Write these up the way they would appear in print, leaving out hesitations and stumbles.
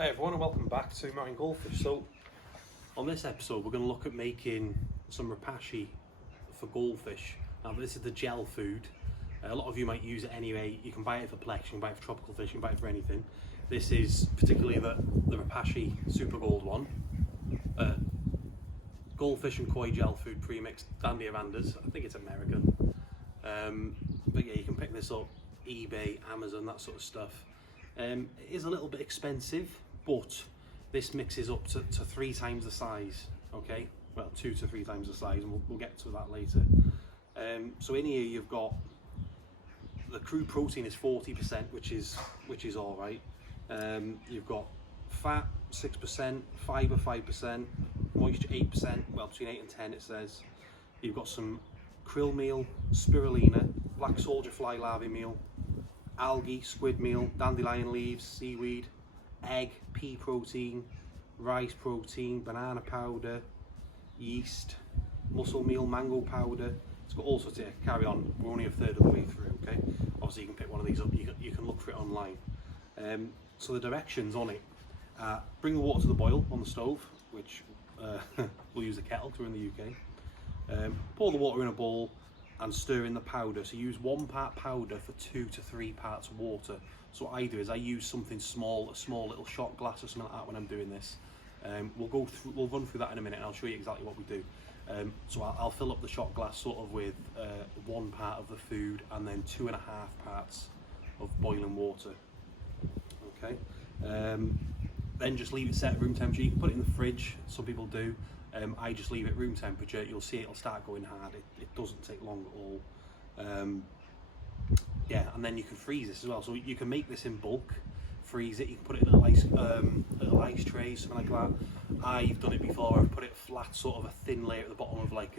Hi everyone and welcome back to Marine Goldfish. So on this episode we're going to look at making some Repashy for goldfish. Now this is the gel food. A lot of you might use it anyway. You can buy it for plex, you can buy it for tropical fish, you can buy it for anything. This is particularly the Repashy Super Gold one. Goldfish and koi gel food premixed, Dandy Orandas. I think it's American. But yeah, you can pick this up, eBay, Amazon, that sort of stuff. It is a little bit expensive, but this mixes up to 3 times the size, okay? Well, 2 to 3 times the size, and we'll get to that later. So in here you've got, the crude protein is 40%, which is all right. You've got fat 6%, fibre 5%, moisture 8%, well between 8 and 10 it says. You've got some krill meal, spirulina, black soldier fly larvae meal, algae, squid meal, dandelion leaves, seaweed, egg, pea protein, rice protein, banana powder, yeast, mussel meal, mango powder. It's got all sorts of, carry on, we're only a third of the way through, okay? Obviously you can pick one of these up, you can look for it online. So the directions on it, bring the water to the boil on the stove, which we'll use a kettle because we're in the UK. Pour the water in a bowl and stir in the powder. So use 1 part powder for 2 to 3 parts water. So what I do is I use something small, a small little shot glass or something like that when I'm doing this. We'll run through that in a minute and I'll show you exactly what we do. So I'll fill up the shot glass sort of with 1 part of the food and then 2.5 parts of boiling water. Okay. Then just leave it set at room temperature. You can put it in the fridge, some people do. I just leave it room temperature. You'll see it'll start going hard. It doesn't take long at all. Yeah, and then you can freeze this as well. So you can make this in bulk, freeze it. You can put it in little ice trays, something like that. I've done it before. I've put it flat, sort of a thin layer at the bottom of like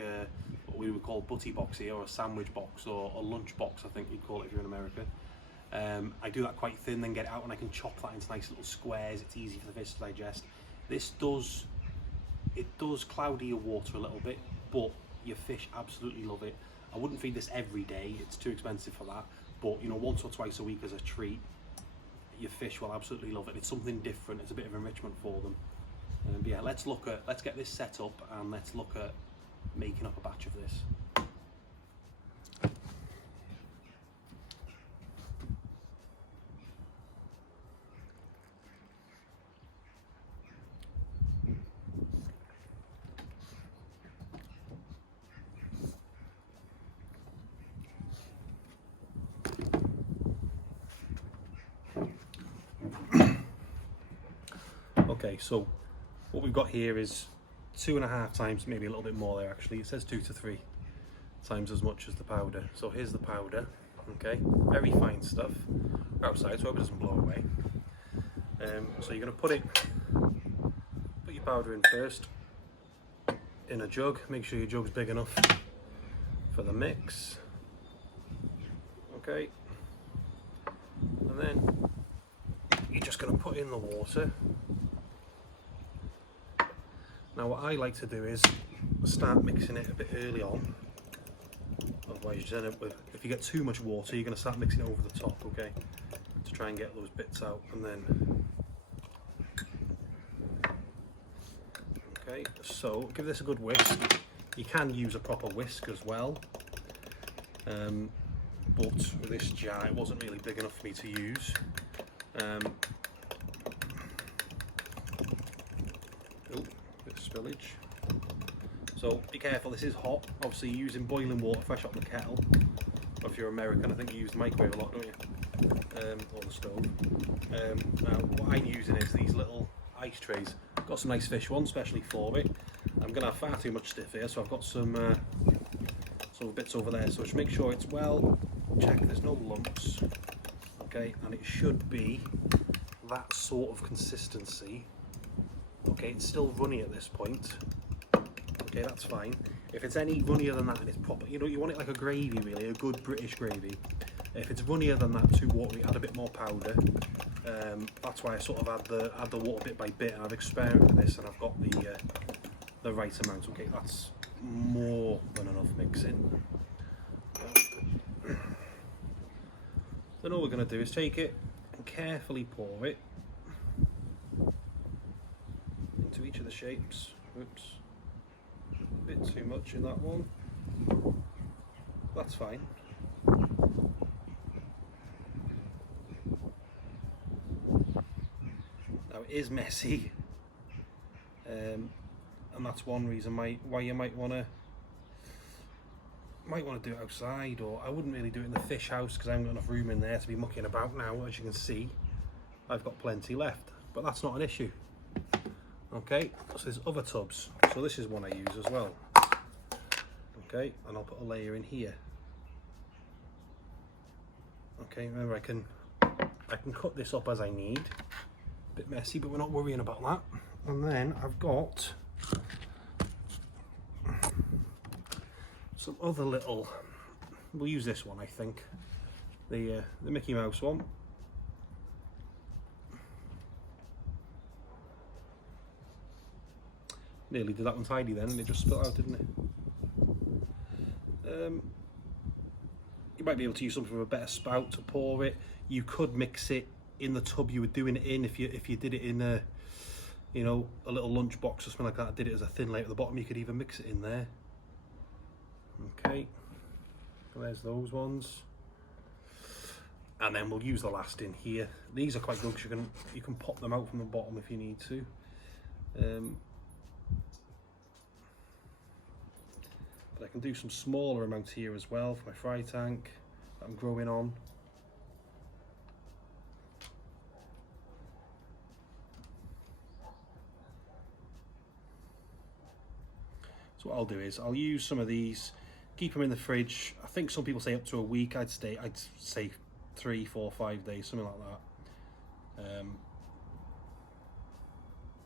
what we would call butty box here, or a sandwich box, or a lunch box, I think you'd call it if you're in America. I do that quite thin, then get it out, and I can chop that into nice little squares. It's easy for the fish to digest. This does cloudy your water a little bit, but your fish absolutely love it. I wouldn't feed this every day, it's too expensive for that, but you know, once or twice a week as a treat, your fish will absolutely love it. It's something different, it's a bit of enrichment for them. But yeah, let's get this set up and let's look at making up a batch of this. Okay, so what we've got here is 2.5 times, maybe a little bit more there actually. It says 2 to 3 times as much as the powder. So here's the powder, okay? Very fine stuff. We're outside, so I hope it doesn't blow away. So you're gonna put your powder in first, in a jug. Make sure your jug's big enough for the mix. Okay. And then you're just gonna put in the water. Now what I like to do is start mixing it a bit early on, otherwise you end up with, if you get too much water, you're going to start mixing it over the top, okay, to try and get those bits out. And then, okay, so give this a good whisk. You can use a proper whisk as well, but with this jar it wasn't really big enough for me to use. Spillage. So be careful, this is hot. Obviously you're using boiling water fresh out the kettle. Or if you're American, I think you use the microwave a lot, don't you? Or the stove. Now what I'm using is these little ice trays. Got some nice fish ones, especially for it. I'm going to have far too much stiff here, so I've got some bits over there. So just make sure it's well, check there's no lumps. Okay, and it should be that sort of consistency. Okay, it's still runny at this point. Okay, that's fine. If it's any runnier than that and it's proper, you know, you want it like a gravy really, a good British gravy. If it's runnier than that, too watery, add a bit more powder. That's why I sort of add the water bit by bit, and I've experimented with this and I've got the right amount. Okay, that's more than enough mixing. Then all we're going to do is take it and carefully pour it shapes. Oops, a bit too much in that one. That's fine. Now it is messy, and that's one reason why you might want to do it outside, or I wouldn't really do it in the fish house because I haven't got enough room in there to be mucking about now. As you can see, I've got plenty left, but that's not an issue. Okay, so there's other tubs. So this is one I use as well. Okay, and I'll put a layer in here. Okay, remember I can cut this up as I need. A bit messy, but we're not worrying about that. And then I've got some other little, we'll use this one I think, the Mickey Mouse one. Nearly did that one tidy then, and it just spilled out, didn't it? You might be able to use something with a better spout to pour it. You could mix it in the tub you were doing it in. If you did it in a, you know, a little lunch box or something like that, did it as a thin layer at the bottom, you could even mix it in there. Okay, there's those ones, and then we'll use the last in here. These are quite good because you can pop them out from the bottom if you need to. But I can do some smaller amounts here as well for my fry tank that I'm growing on. So what I'll do is I'll use some of these, keep them in the fridge. I think some people say up to a week. I'd say 3, 4, 5 days, something like that.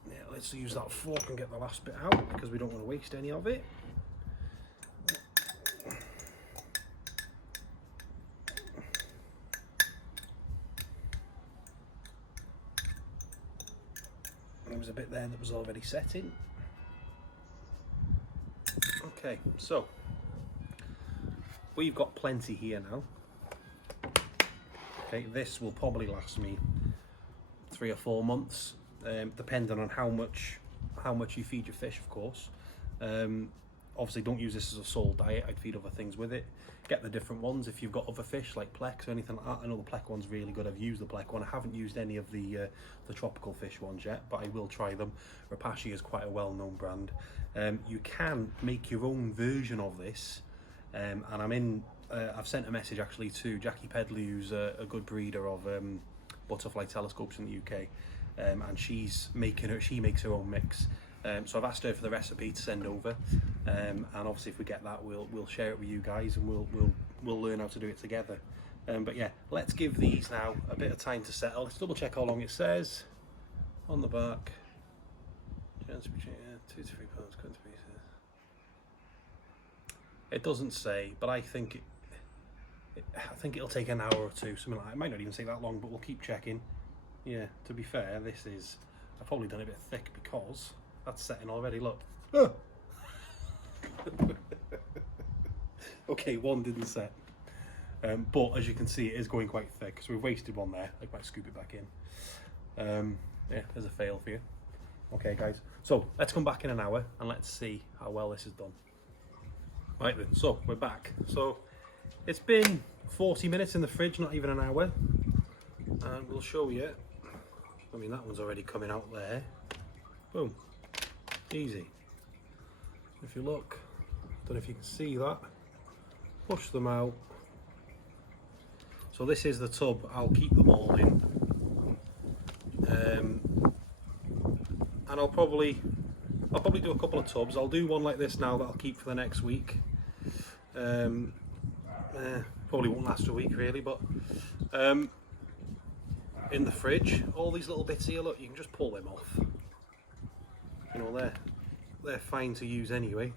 Yeah, let's use that fork and get the last bit out because we don't want to waste any of it. There was a bit there that was already setting. Okay, so we've got plenty here now. Okay, this will probably last me 3 or 4 months, depending on how much you feed your fish, of course. Obviously, don't use this as a sole diet. I'd feed other things with it. Get the different ones if you've got other fish like plex or anything like that. I know the pleck one's really good. I've used the pleck one. I haven't used any of the tropical fish ones yet, but I will try them. Repashy is quite a well-known brand. You can make your own version of this, and I've sent a message actually to Jackie Pedley, who's a good breeder of butterfly telescopes in the UK, and she makes her own mix. So I've asked her for the recipe to send over, and obviously if we get that, we'll share it with you guys, and we'll learn how to do it together. But yeah, let's give these now a bit of time to settle. Let's double check how long it says on the back. 2 to 3 pounds, cut into pieces. It doesn't say, but I think it'll take an hour or two, something like that. It might not even take that long, but we'll keep checking. Yeah, to be fair, I've probably done it a bit thick because that's setting already, look. Oh. Okay, one didn't set. But as you can see, it is going quite thick, so we've wasted one there. I might scoop it back in. Yeah, there's a fail for you. Okay, guys, so let's come back in an hour and let's see how well this is done. Right then, so we're back. So it's been 40 minutes in the fridge, not even an hour. And we'll show you. I mean, that one's already coming out there. Boom. Easy. If you look, don't know if you can see that. Push them out. So this is the tub I'll keep them all in. And I'll probably do a couple of tubs. I'll do one like this now that I'll keep for the next week. Probably won't last a week really, but in the fridge, all these little bits here, look, you can just pull them off. You know, they're fine to use anyway.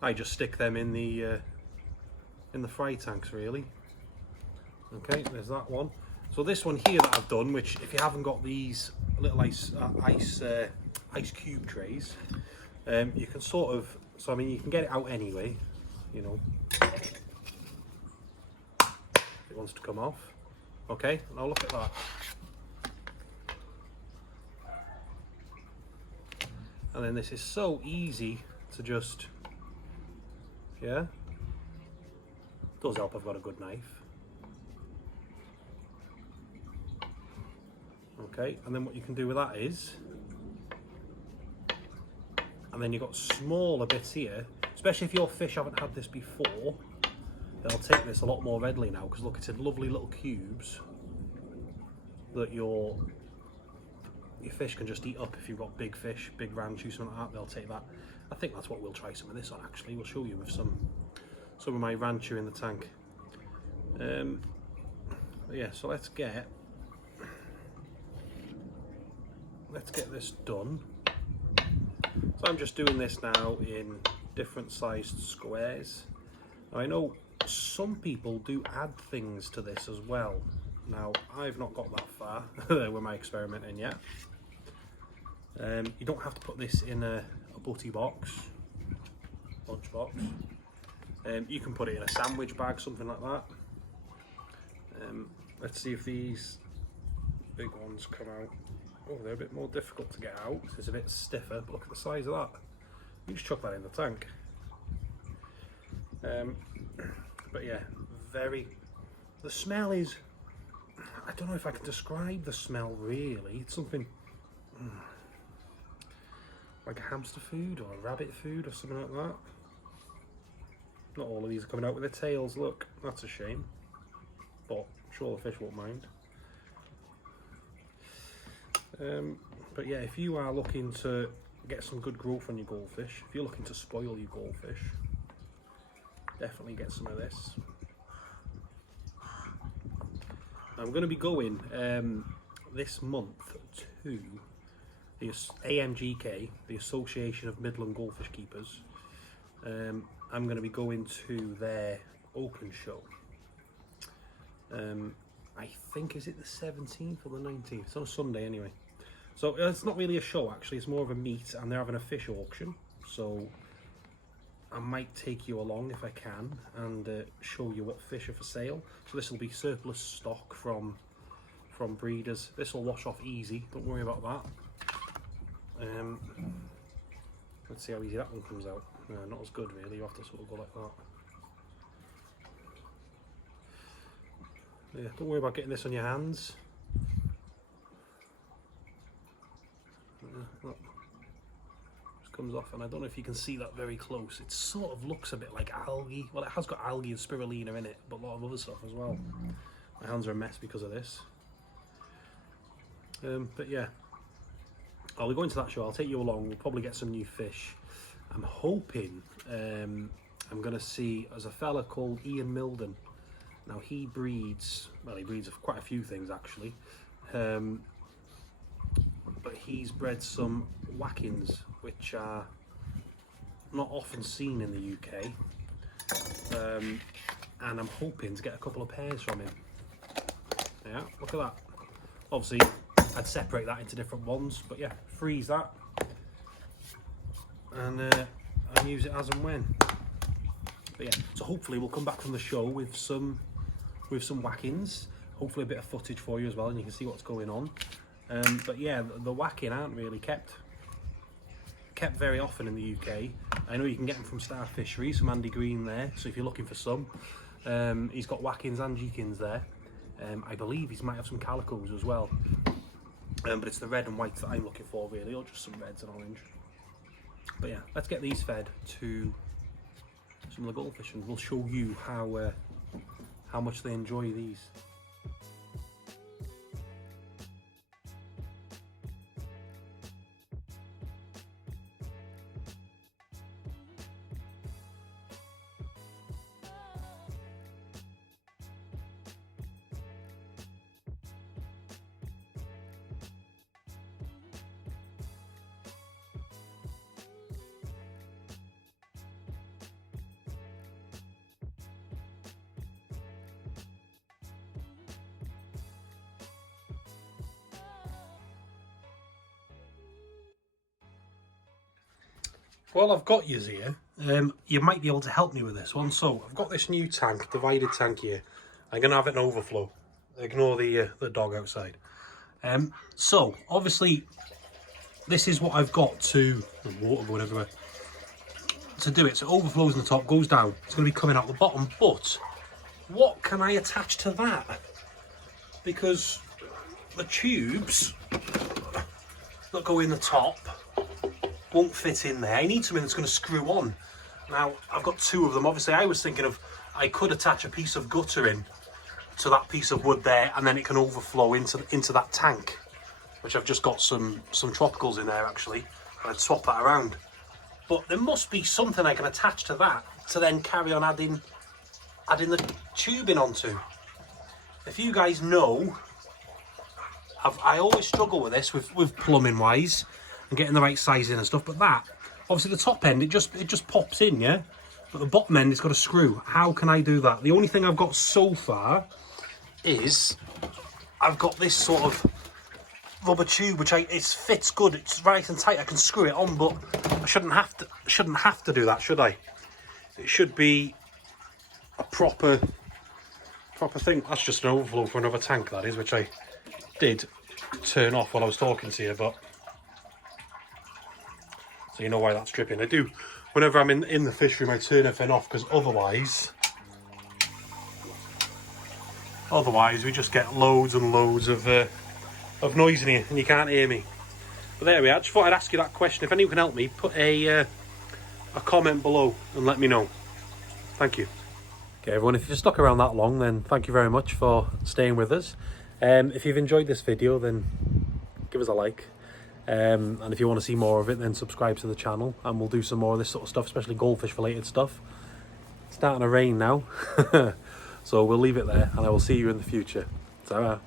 I just stick them in the fry tanks really. Okay, there's that one. So this one here that I've done, which if you haven't got these little ice cube trays, you can sort of, so I mean you can get it out anyway, you know, if it wants to come off. Okay, now look at that. And then this is so easy to just, yeah. Does help I've got a good knife. Okay, and then what you can do with that is, and then you've got smaller bits here, especially if your fish haven't had this before, they'll take this a lot more readily now, because look, it's in lovely little cubes that your fish can just eat up. If you've got big fish, big Ranchu, something like that, they'll take that. I think that's what we'll try some of this on actually. We'll show you with some of my Ranchu in the tank. Yeah, so let's get this done. So I'm just doing this now in different sized squares. Now I know some people do add things to this as well. Now I've not got that far with my experimenting yet. You don't have to put this in a butty box, lunch box. You can put it in a sandwich bag, something like that. Let's see if these big ones come out. Oh, they're a bit more difficult to get out. It's a bit stiffer, but look at the size of that. You just chuck that in the tank. But yeah, the smell is, I don't know if I can describe the smell really. It's something like a hamster food or a rabbit food or something like that. Not all of these are coming out with their tails, look, that's a shame. But I'm sure the fish won't mind. But yeah, if you are looking to get some good growth on your goldfish, if you're looking to spoil your goldfish, definitely get some of this. I'm going to be going this month to the AMGK, the Association of Midland Goldfish Keepers. I'm going to be going to their open show. I think, is it the 17th or the 19th? It's on a Sunday anyway. So it's not really a show actually, it's more of a meet, and they're having a fish auction. So I might take you along if I can and show you what fish are for sale. So this will be surplus stock from breeders. This will wash off easy, don't worry about that. Let's see how easy that one comes out. Not as good really, you have to sort of go like that. Yeah, don't worry about getting this on your hands. Look, just comes off, and I don't know if you can see that very close. It sort of looks a bit like algae. Well, it has got algae and spirulina in it, but a lot of other stuff as well. My hands are a mess because of this. But yeah, I'll be going to that show. I'll take you along. We'll probably get some new fish. I'm hoping I'm going to see, there's a fella called Ian Milden. Now he breeds, well, he breeds quite a few things actually. But he's bred some Wackins, which are not often seen in the UK. And I'm hoping to get a couple of pairs from him. Yeah, look at that. Obviously, I'd separate that into different ones, but yeah, freeze that. And use it as and when. But yeah, so hopefully we'll come back from the show with some Wackins. Hopefully a bit of footage for you as well, and you can see what's going on. But yeah, the Wackin aren't really kept very often in the UK. I know you can get them from Star Fisheries, from Andy Green there, so if you're looking for some, he's got Wackins and Jeekins there. I believe he might have some calicos as well, but it's the red and white that I'm looking for really, or just some reds and orange. But yeah, let's get these fed to some of the goldfish, and we'll show you how much they enjoy these. Well, I've got yous here. You might be able to help me with this one. So I've got this new tank, divided tank here. I'm going to have it in overflow. Ignore the dog outside. So obviously this is what I've got to, water going everywhere, to do it. So it overflows in the top, goes down. It's going to be coming out the bottom, but what can I attach to that? Because the tubes that go in the top won't fit in there. I need something that's going to screw on. Now, I've got two of them. Obviously, I was thinking of, I could attach a piece of gutter in to that piece of wood there, and then it can overflow into that tank, which I've just got some tropicals in there actually, and I'd swap that around. But there must be something I can attach to that to then carry on adding the tubing onto. If you guys know, I always struggle with this with plumbing wise and getting the right size in and stuff, but that, obviously the top end, it just pops in, yeah? But the bottom end, it's got a screw. How can I do that? The only thing I've got so far is I've got this sort of rubber tube, which it fits good. It's right and tight. I can screw it on, but I shouldn't have to do that, should I? It should be a proper thing. That's just an overflow for another tank, that is, which I did turn off while I was talking to you, but so you know why that's dripping. I do, whenever I'm in the fish room, I turn everything off, because otherwise we just get loads and loads of noise in here and you can't hear me. But there we are. I just thought I'd ask you that question. If anyone can help me, put a comment below and let me know. Thank you. Okay, everyone, if you've stuck around that long, then thank you very much for staying with us. If you've enjoyed this video, then give us a like. And if you want to see more of it, then subscribe to the channel, and we'll do some more of this sort of stuff, especially goldfish related stuff. It's starting to rain now. So we'll leave it there, and I will see you in the future. Ta-ra.